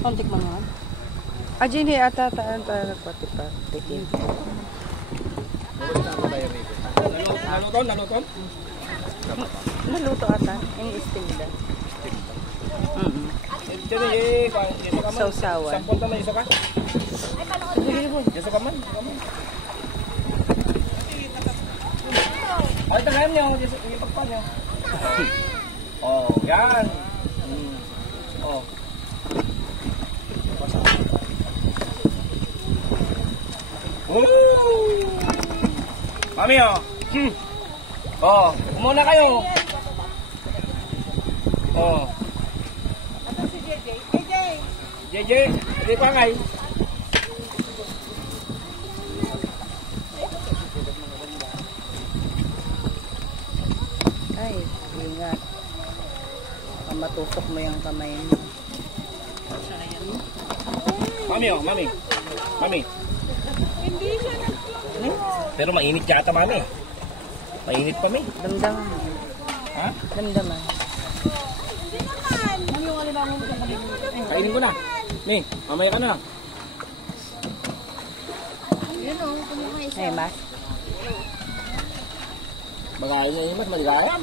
Kontik man nga. Ajini ata pati pa. Tikin. Naluton? Naluto ata. Ini istinda. Sausawan. Sampon ka man, iso ka? Iso ka man. Ay, tangayan niyo. Ipagpan niyo. Oh, yan. Oh. Mami, oh. Oh, umuna kayo. Oh. Ito si JJ. JJ, hindi pa ngay. Ay, ingat. Baka matusok mo yung kamay mo. Mami, oh, mami. Mami. Hindi siya Pero mainit yata, mami. Mainit pa, mi. Damdaman. Ha? Damdaman. Kainin ko na. Mi, mamaya ka na. Ay, mas. Magayin niya mas maligayam.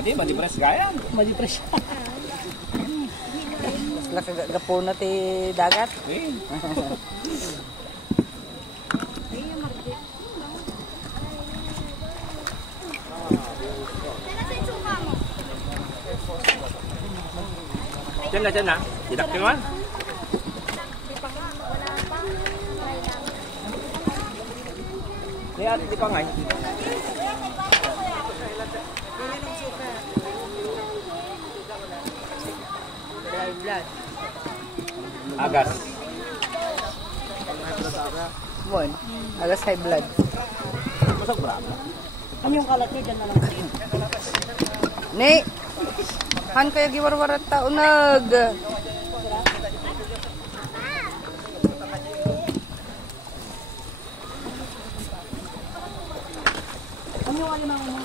Madi press gayam. Mali press. Mas lakagapo na ti dagat. Eh. Diyan na. Tidak naman. Lihat, di pa ngay. Agas. Bon, agas high blood. Masag bravo. Ano yung kalat niya dyan na lang. Ni, han kaya giwarwarat taunag. Ano yung alimang mo?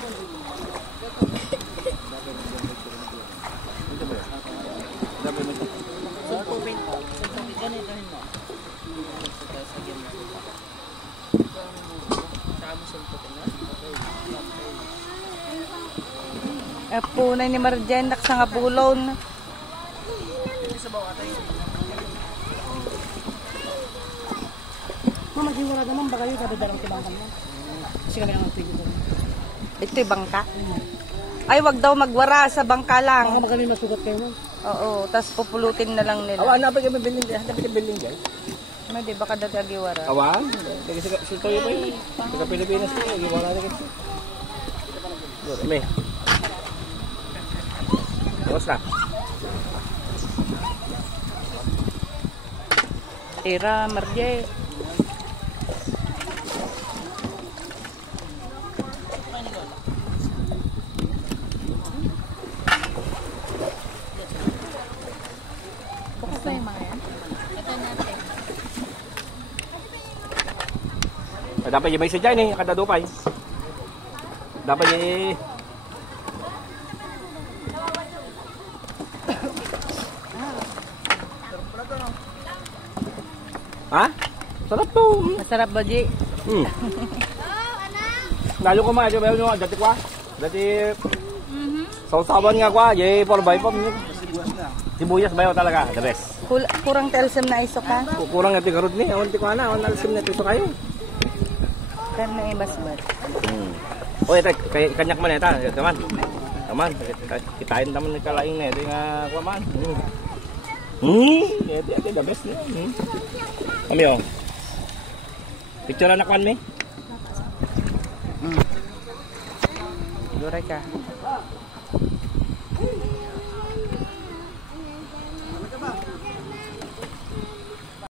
Punay ni Marjendak sa nga pulon. Mama, di wala naman ba kayo kadadalang tibangkan mo? Kasi kami naman pwede doon. Ito'y bangka. Ay, wag daw magwara sa bangka Baka lang. magaling masugat kayo mo. Oo, tas pupulutin na lang nila. Awan, napag yung bilin dyan. Napag yung bilin dyan. May di baka dati agiwara. Awan? Lagi sa toyo pa yun. Sa Pilipinas ko, gimana na kita. Ime. Bawas na. Tira, Marje. Bukas na yung mga yan. Ito natin. Dapat yung may sadya ni, kadadupay. Dapat yung... Ha? Sarap to. Masarap ba, Ji? Lalo ko mga, meron nyo, dati kwa. Dati... Sausawan nga kwa, yay, 4x pa. Sibuyas ba yun talaga? The best. Kurang talsam na iso ka? Kurang nga tigarod ni, awan ti kwa na, awan nalisim na ito kayo. Kan na ibasbat. Oy, kanyak man ita, teman. Teman, kitain taman ni kalaing na, ito nga kwa man. Ito the best niya. Kami oh. Picture na kwan mi? Duray ka.